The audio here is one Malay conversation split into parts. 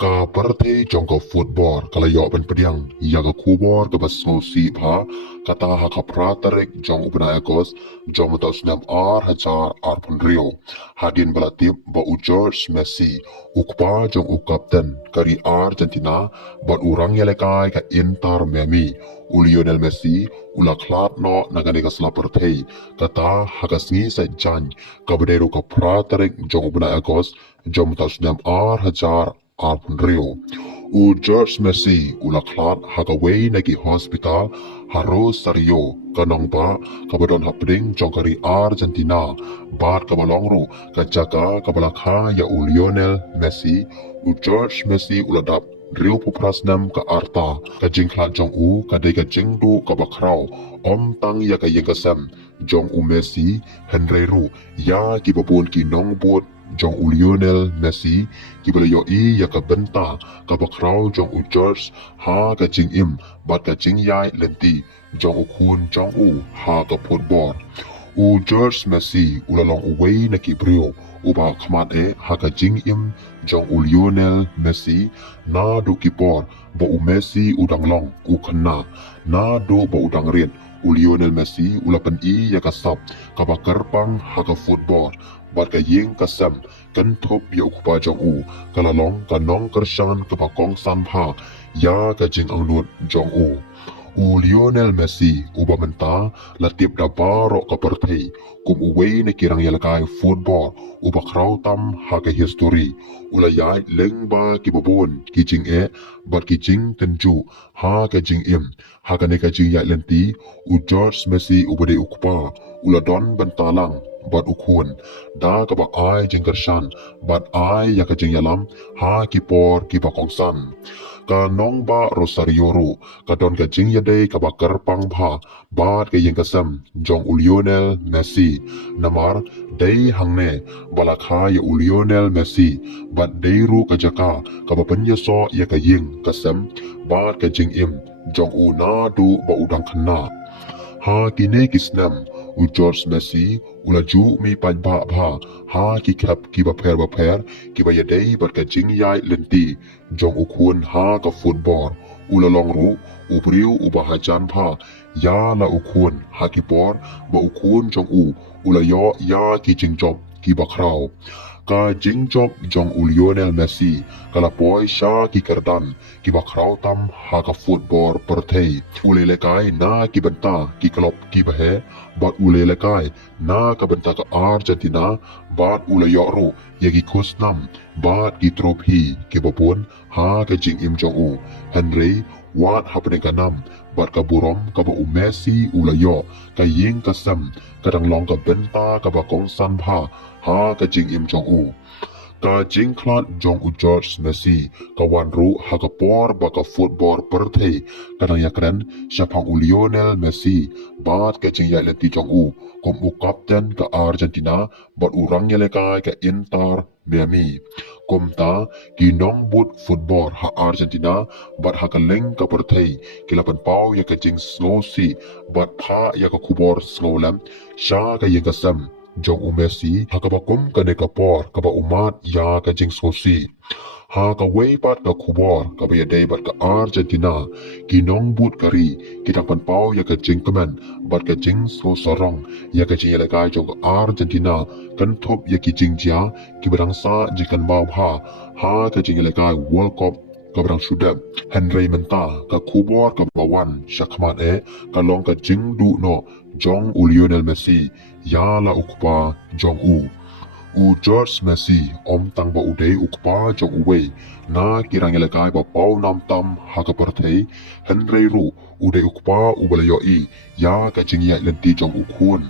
Ka partai jong ka football kala yo ben pediang ya ka kubor ka baso si pha kata ha ka pratarek jong upna ekos jong ta snam ar hajar ar rio hadin balatip ba u George Messi ukpa jong u kapten kari Argentina bat urang yelekai ka Inter Miami u Lionel Messi ula klat no nagane ka sla partai kata ha ka sngi sa jan ka bedero ka pratarek jong upna ekos jong ta snam ar hajar Arpun Rio. U George Messi ulaklat hagaway nagi hospital haro Sario kanong ba kabadon hapding jongkari Argentina bat kabalongro kajaka kabalakha ya u Lionel Messi u George Messi uladap Rio puprasnam ka arta kajing klat jong u kadai kajing du kabakraw om tang ya kayeng kasem jong u Messi Henry Ru ya kibabun kinong bot jong u Lionel Messi kibalayo i ya ka benta ka bakraw jong u George ha ka jing im bat ka jing yai lenti jong u kun jong u ha ka football u George Messi ulalong uway na kibrio uba kamat e ha ka jing im jong u Lionel Messi na do kipor ba u Messi udang long u kana na do ba udang rin u Lionel Messi ulapan i ya ka sap ka bakarpang ha ka football bat ka yeng kasam kan thop ya ukupa jong u kalalong kanong kersyan kapakong sanpa ya ka jing ang nut jong u Lionel Messi uba menta latip da baro ka partai kum uway na kirang yalakay football uba kraw tam ha ka history ulayay leng ba kibabon ki jing e bat ki jing tenju ha ka jing im ha ka ne ka jing ya lenti u George Messi uba de ukupa uladon bentalang bat ukun da ka ba ai jing kersyan bat ai ya ka jing yalam ha kipor kipakong san ka nong ba Rosario ru ka don ka jing yadai ka ba kerpang ba bat ka yeng kasam jong u Lionel Messi namar dai hangne balakha ya u Lionel Messi bat dai ru ka jaka ka ba penya so ya ka yeng kasam bat ka jing im jong u na du ba udang khna ha kine kisnam u George Messi ulaju mi panba bha ha ki khap ki ba pher ki ba yadai bat ka jing yai lenti jong u kun ha ka football ulalong ru u briu u ba hajan pha ya la u kun ha ki por ba u kun jong u ulayo ya ki jing job ki ba kraw ka jing job jong u Lionel Messi kala boy sha ki kerdan ki ba kraw tam ha ka football perthei ulele kai na ki benta ki klop ki ba he bat ulele kai na ka benta ka Argentina bat ulayo ro yagi kusnam bat ki trophy ki babon ha ka jing im jong u Henry wat hapne kanam bat ka burom ka ba u Messi ulayo ka ying kasam kadang long ka benta ka ba kong san pha ha ka jing im jong u ka jing klat jong u George Messi ka wan ru ha ka por ba ka football perthei kadang yakren syapang u Lionel Messi bat ka jing ya lenti jong u kom u kapten ka Argentina bat urang yelekai ka Inter Miami kom ta ginong but football ha Argentina bat ha ka leng ka perthei kilapan pau ya ka jing slosi bat pha ya ka kubor slolam sya ka yeng kasam jong u Messi ha ka bakum ka ne ka por ka ba umat ya ka jing sosi ha ka way pat ka kubor ka ba yadai bat ka Argentina ginong but kari kita pan pau ya ka jing kemen bat ka jing so sorong ya ka jing yelaka jong ka Argentina kan thop ya ki jing jia ki barang sa jikan mau ha ka jing yelaka World Cup kabrang sudab Henry menta ka kubor ka bawan syakmat ka long ka jing du no jong u Lionel Messi ya la ukpa jong u George Messi om tang ba udai ukpa jong uwei na kirang yelekai ba pau nam tam ha ka perthei Henry ru udai ukpa u balayo i ya ka jing ya lenti jong u kun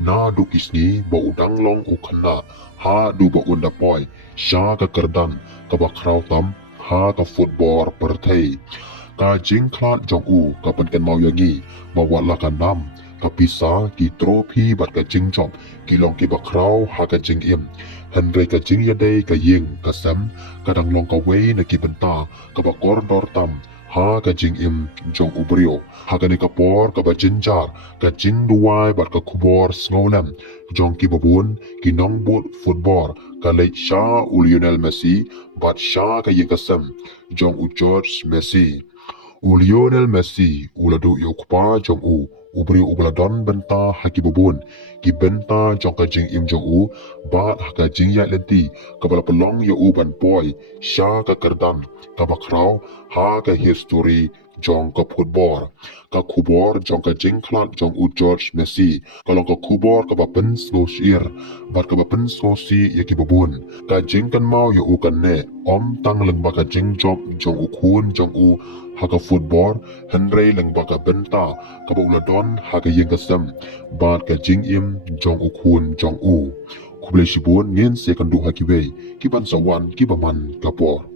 na du kisni ba udang long u khna ha du ba unda poi sha ka kerdan ka ba kraw tam ha ka football perthei ka jing klat jong u ka pen ken mau yangi ba wat la ka nam ka pisa ki trophy bat ka jing job ki long ki ba kraw ha ka jing im Henry ka jing yadai ka yeng ka sam kadang long ka way na ki benta ka ba kordor tam ha ka jing im jong ubrio ha ka ni kapor ka ba jinjar ka jing duwai bat ka kubor snolem jong ki babun ki nong bot football ka le sha u Lionel Messi bat sha ka yekasem jong u George Messi u Lionel Messi u ladu yokpa jong u ubri ubladon benta haki babun ki benta jong ka jing im jong u bat haka jing ya lenti ka bala pelong ya u ban boy sha ka kerdan ka bakrau ha ka history jong ka football ka kubor jong ka jing klan jong u George Messi kalau ka kubor ka bapen sno shir bat ka bapen so si ya ki babun ka jing kan mau ya u kan ne om tang leng ba ka jing job jong u kun jong u haka football henry leng ba ka benta ka ba uladon haka yeng ka sem bat ka jing im jong u kun jong u kuble shibun ngin se kan du haki wei ki ban sawan ki baman kapor